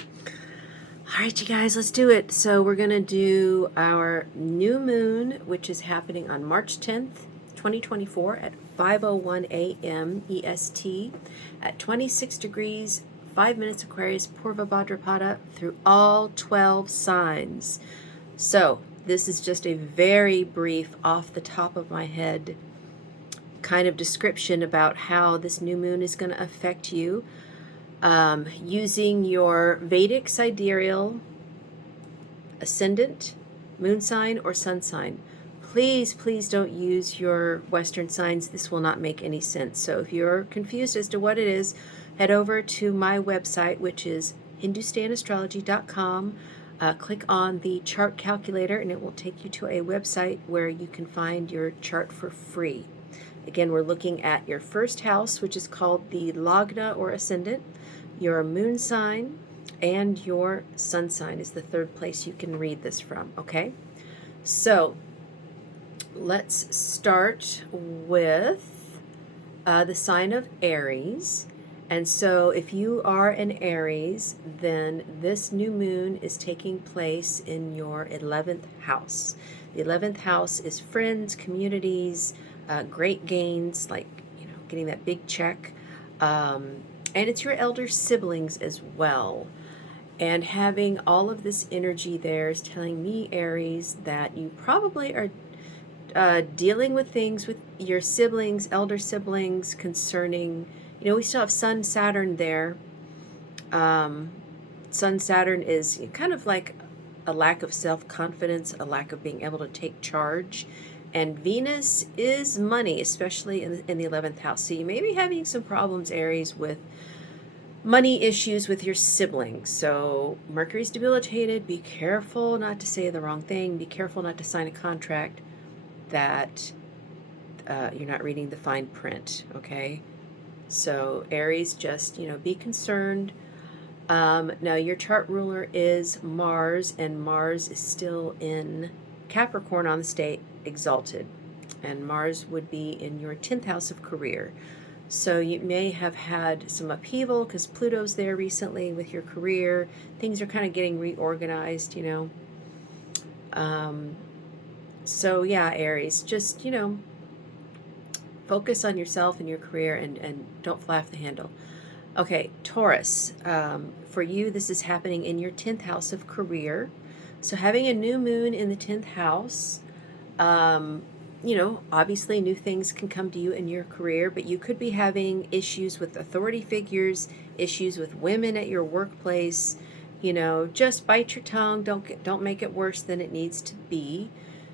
All right, you guys, let's do it. So we're going to do our new moon, which is happening on March 10th, 2024 at 5:01 a.m. EST at 26 degrees, 5 minutes Aquarius, Purva Bhadrapada through all 12 signs. So this is just a very brief, off the top of my head kind of description about how this new moon is going to affect you. Using your Vedic sidereal, ascendant, moon sign, or sun sign. Please, please don't use your Western signs. This will not make any sense. So if you're confused as to what it is, head over to my website, which is hindustanastrology.com. Click on the chart calculator, and it will take you to a website where you can find your chart for free. Again, we're looking at your first house, which is called the Lagna or Ascendant, your moon sign, and your sun sign is the third place you can read this from, okay? So let's start with the sign of Aries. And so if you are an Aries, then this new moon is taking place in your 11th house. The 11th house is friends, communities, great gains, like, getting that big check. And it's your elder siblings as well. And having all of this energy there is telling me, Aries, that you probably are dealing with things with your siblings, elder siblings, concerning, we still have Sun, Saturn there. Sun, Saturn is kind of like a lack of self-confidence, a lack of being able to take charge. And Venus is money, especially in the 11th house. So you may be having some problems, Aries, with money issues with your siblings. So Mercury's debilitated. Be careful not to say the wrong thing. Be careful not to sign a contract that you're not reading the fine print, okay? So Aries, just, be concerned. Now your chart ruler is Mars, and Mars is still in Capricorn on the state, exalted. And Mars would be in your 10th house of career. So you may have had some upheaval because Pluto's there recently with your career. Things are kind of getting reorganized, So yeah, Aries, just, focus on yourself and your career, and don't fly off the handle. Okay, Taurus, for you, this is happening in your 10th house of career. So having a new moon in the 10th house, obviously new things can come to you in your career, but you could be having issues with authority figures, issues with women at your workplace. Just bite your tongue. Don't make it worse than it needs to be.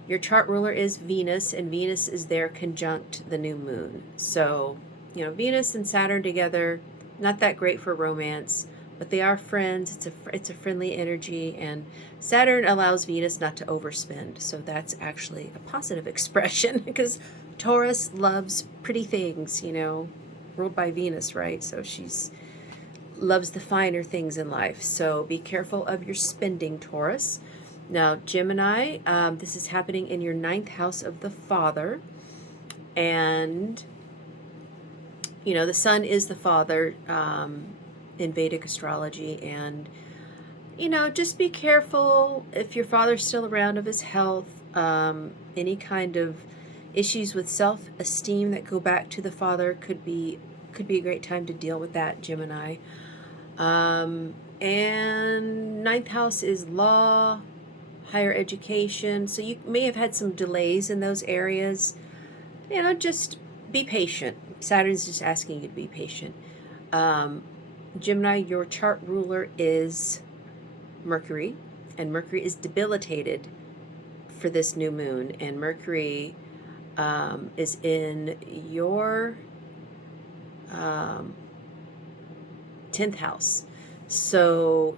Your chart ruler is Venus, and Venus is there conjunct the new moon. So, Venus and Saturn together, not that great for romance, but they are friends. It's a friendly energy, and Saturn allows Venus not to overspend. So that's actually a positive expression because Taurus loves pretty things, ruled by Venus, right? So she's loves the finer things in life. So be careful of your spending, Taurus. Now, Gemini, this is happening in your 9th house of the father. And, the sun is the father in Vedic astrology. And, just be careful if your father's still around of his health, any kind of issues with self-esteem that go back to the father could be a great time to deal with that, Gemini. And 9th house is law, higher education. So you may have had some delays in those areas. Just be patient. Saturn's just asking you to be patient. Gemini, your chart ruler is Mercury, and Mercury is debilitated for this new moon, and Mercury is in your 10th house. So,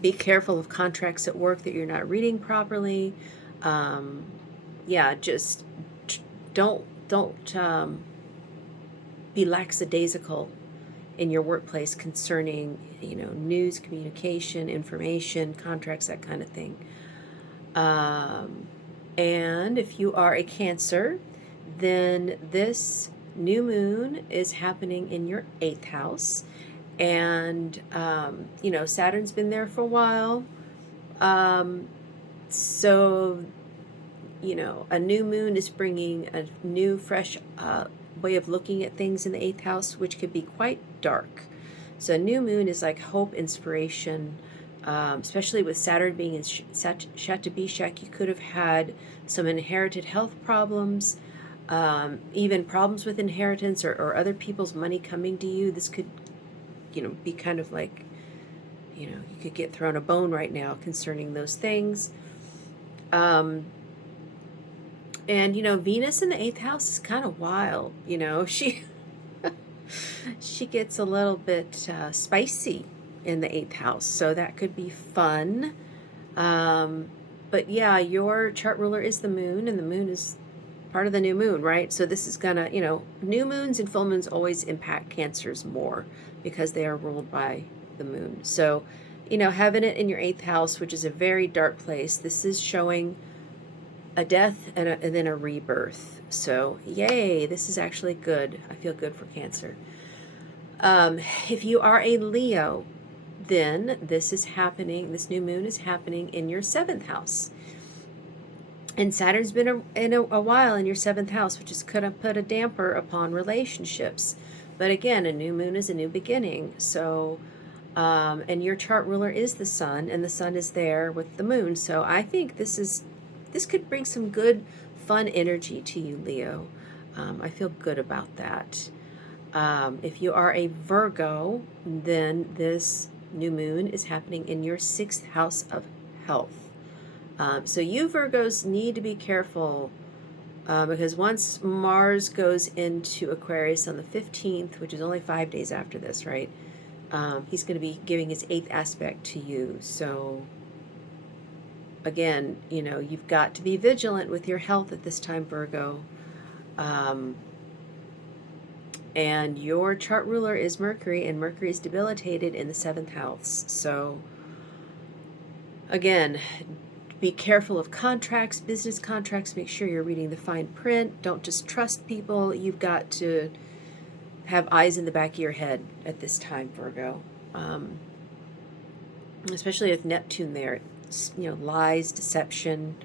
be careful of contracts at work that you're not reading properly. Just don't be lackadaisical in your workplace concerning, news, communication, information, contracts, that kind of thing. And if you are a Cancer, then this new moon is happening in your 8th house. And, Saturn's been there for a while. So, a new moon is bringing a new, fresh way of looking at things in the 8th house, which could be quite dark. So, a new moon is like hope, inspiration, especially with Saturn being in Shatabishak. You could have had some inherited health problems, even problems with inheritance or other people's money coming to you. This could, be kind of like, you could get thrown a bone right now concerning those things. And, Venus in the 8th house is kind of wild. She she gets a little bit spicy in the 8th house, so that could be fun. But yeah, your chart ruler is the moon, and the moon is part of the new moon, right? So this is gonna, new moons and full moons always impact Cancers more because they are ruled by the moon. So, having it in your 8th house, which is a very dark place, this is showing a death and then a rebirth. So, yay, this is actually good. I feel good for Cancer. If you are a Leo, then this new moon is happening in your 7th house. And Saturn's been in a while in your 7th house, which is going to put a damper upon relationships. But again, a new moon is a new beginning. So, and your chart ruler is the sun, and the sun is there with the moon. So I think this could bring some good, fun energy to you, Leo. I feel good about that. If you are a Virgo, then this new moon is happening in your 6th house of health. So you Virgos need to be careful because once Mars goes into Aquarius on the 15th, which is only 5 days after this, right? He's going to be giving his 8th aspect to you. So again, you've got to be vigilant with your health at this time, Virgo. And your chart ruler is Mercury, and Mercury is debilitated in the 7th house. So again, be careful of contracts, business contracts. Make sure you're reading the fine print. Don't just trust people. You've got to have eyes in the back of your head at this time, Virgo. Especially with Neptune there. Lies, deception.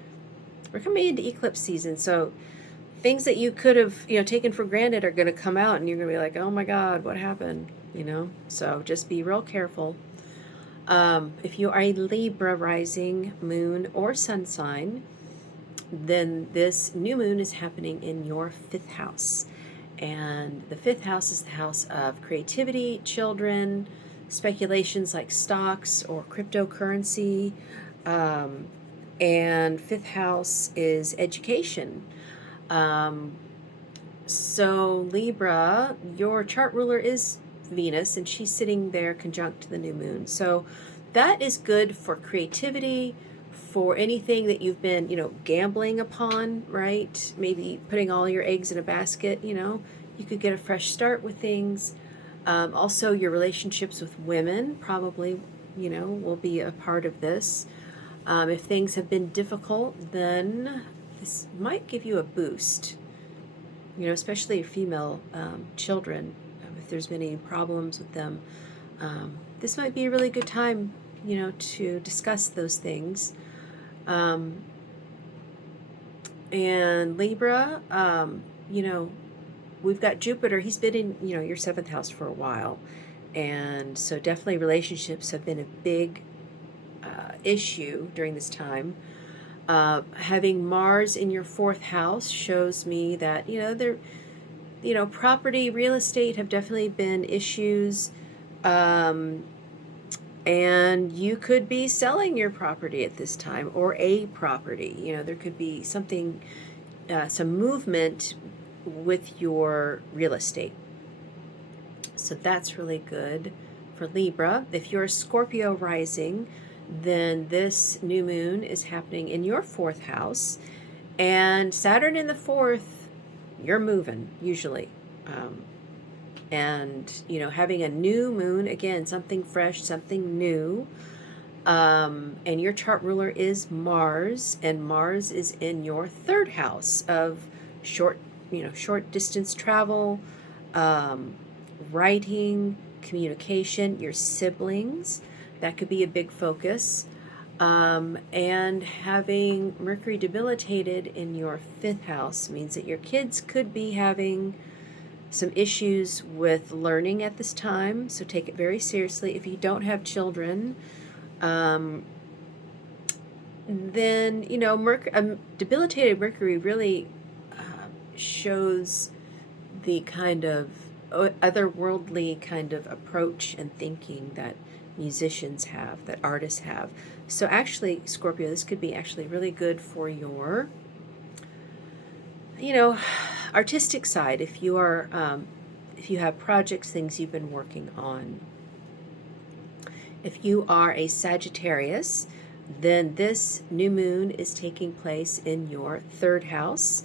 We're coming into eclipse season, so things that you could have, taken for granted are going to come out, and you're going to be like, oh my God, what happened? So just be real careful. If you are a Libra rising, moon, or sun sign, then this new moon is happening in your 5th house. And the 5th house is the house of creativity, children, speculations like stocks or cryptocurrency. And 5th house is education. So Libra, your chart ruler is Venus, and she's sitting there conjunct to the new moon. So that is good for creativity, for anything that you've been, gambling upon, right? Maybe putting all your eggs in a basket, you could get a fresh start with things. Also, your relationships with women probably, will be a part of this. If things have been difficult, then this might give you a boost, especially your female children. If there's been any problems with them, this might be a really good time, to discuss those things. And Libra, we've got Jupiter. He's been in, your 7th house for a while. And so definitely relationships have been a big issue during this time. Having Mars in your 4th house shows me that, property, real estate have definitely been issues. And you could be selling your property at this time, or a property. There could be something, some movement with your real estate. So that's really good for Libra. If you're a Scorpio rising, then this new moon is happening in your 4th house. And Saturn in the 4th, you're moving, usually. And, having a new moon, again, something fresh, something new. And your chart ruler is Mars, and Mars is in your 3rd house of short distance travel, writing, communication, your siblings, that could be a big focus. And having Mercury debilitated in your 5th house means that your kids could be having some issues with learning at this time, so take it very seriously. If you don't have children, then, debilitated Mercury really shows the kind of otherworldly kind of approach and thinking that musicians have, that artists have. So actually, Scorpio, this could be actually really good for your, artistic side. If you have projects, things you've been working on. If you are a Sagittarius, then this new moon is taking place in your 3rd house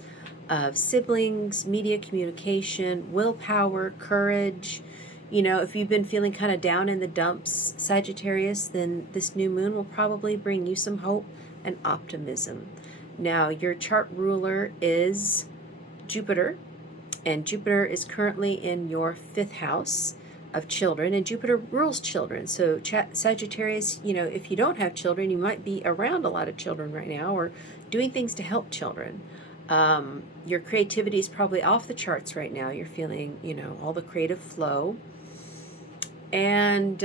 of siblings, media communication, willpower, courage. If you've been feeling kind of down in the dumps, Sagittarius, then this new moon will probably bring you some hope and optimism. Now, your chart ruler is Jupiter, and Jupiter is currently in your 5th house of children, and Jupiter rules children. So Sagittarius, if you don't have children, you might be around a lot of children right now or doing things to help children. Your creativity is probably off the charts right now. You're feeling, all the creative flow. And,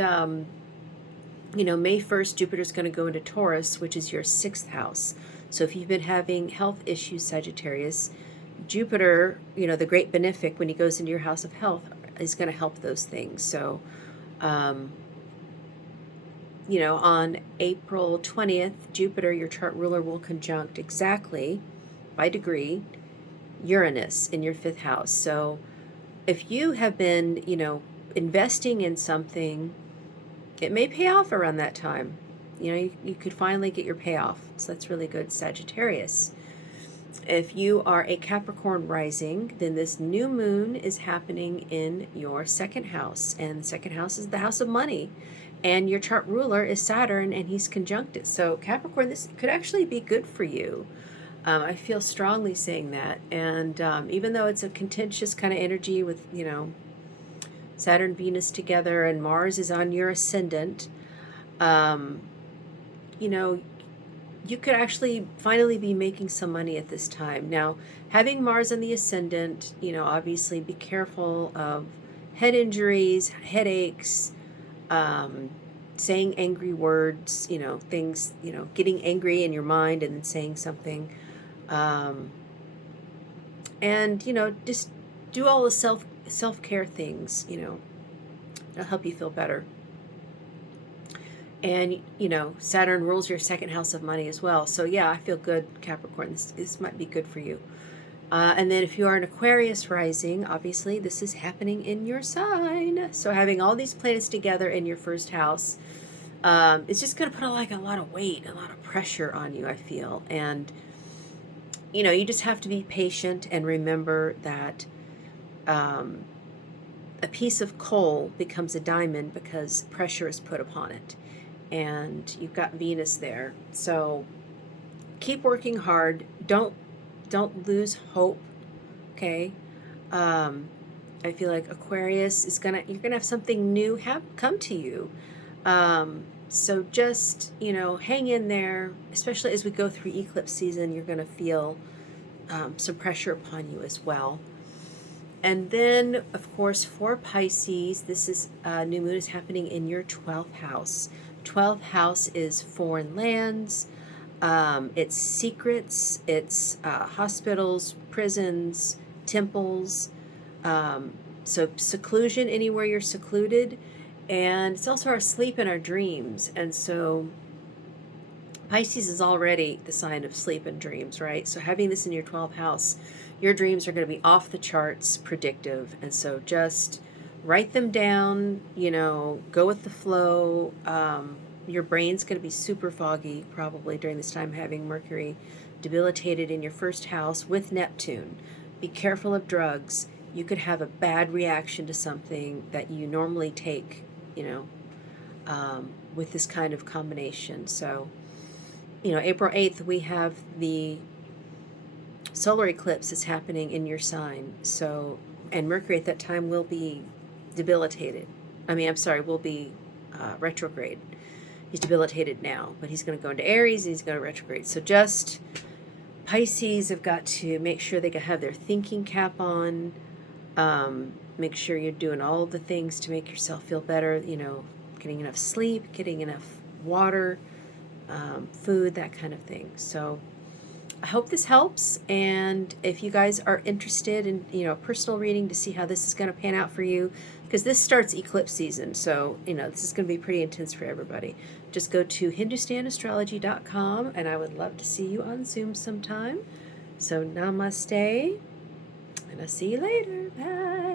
May 1st, Jupiter's going to go into Taurus, which is your 6th house. So if you've been having health issues, Sagittarius, Jupiter, the great benefic, when he goes into your house of health, is going to help those things. So, on April 20th, Jupiter, your chart ruler, will conjunct exactly, by degree, Uranus in your 5th house. So if you have been, investing in something, it may pay off around that time. You could finally get your payoff. So that's really good, Sagittarius. If you are a Capricorn rising, then this new moon is happening in your 2nd house. And the 2nd house is the house of money. And your chart ruler is Saturn, and he's conjunct it. So Capricorn, this could actually be good for you. I feel strongly saying that. And even though it's a contentious kind of energy with, Saturn, Venus together, and Mars is on your ascendant, you could actually finally be making some money at this time. Now, having Mars on the ascendant, obviously be careful of head injuries, headaches, saying angry words, things, getting angry in your mind and then saying something. And, just do all the self-care things, it'll help you feel better. And, Saturn rules your 2nd house of money as well. So, yeah, I feel good, Capricorn. This might be good for you. And then if you are an Aquarius rising, obviously this is happening in your sign. So having all these planets together in your 1st house, it's just going to put a lot of weight, a lot of pressure on you, I feel. And, you just have to be patient and remember that a piece of coal becomes a diamond because pressure is put upon it. And you've got Venus there. So keep working hard. Don't lose hope. Okay. I feel like Aquarius you're gonna have something new come to you. So just, hang in there, especially as we go through eclipse season. You're gonna feel some pressure upon you as well. And then, of course, for Pisces, this is new moon is happening in your 12th house. 12th house is foreign lands. It's secrets. It's hospitals, prisons, temples. So seclusion, anywhere you're secluded. And it's also our sleep and our dreams. And so Pisces is already the sign of sleep and dreams, right? So having this in your 12th house, your dreams are going to be off the charts predictive. And so just write them down, go with the flow. Your brain's going to be super foggy probably during this time, having Mercury debilitated in your 1st house with Neptune. Be careful of drugs. You could have a bad reaction to something that you normally take, with this kind of combination. So, April 8th, we have the solar eclipse that's happening in your sign. So, and Mercury at that time will be debilitated. I'm sorry, will be retrograde. He's debilitated now, but he's going to go into Aries and he's going to retrograde. So just Pisces have got to make sure they can have their thinking cap on. Make sure you're doing all the things to make yourself feel better, you know, getting enough sleep, getting enough water, food, that kind of thing. So I hope this helps. And if you guys are interested in, you know, a personal reading to see how this is going to pan out for you, because this starts eclipse season. So, you know, this is going to be pretty intense for everybody. Just go to hindustanastrology.com and I would love to see you on Zoom sometime. So namaste and I'll see you later. Bye.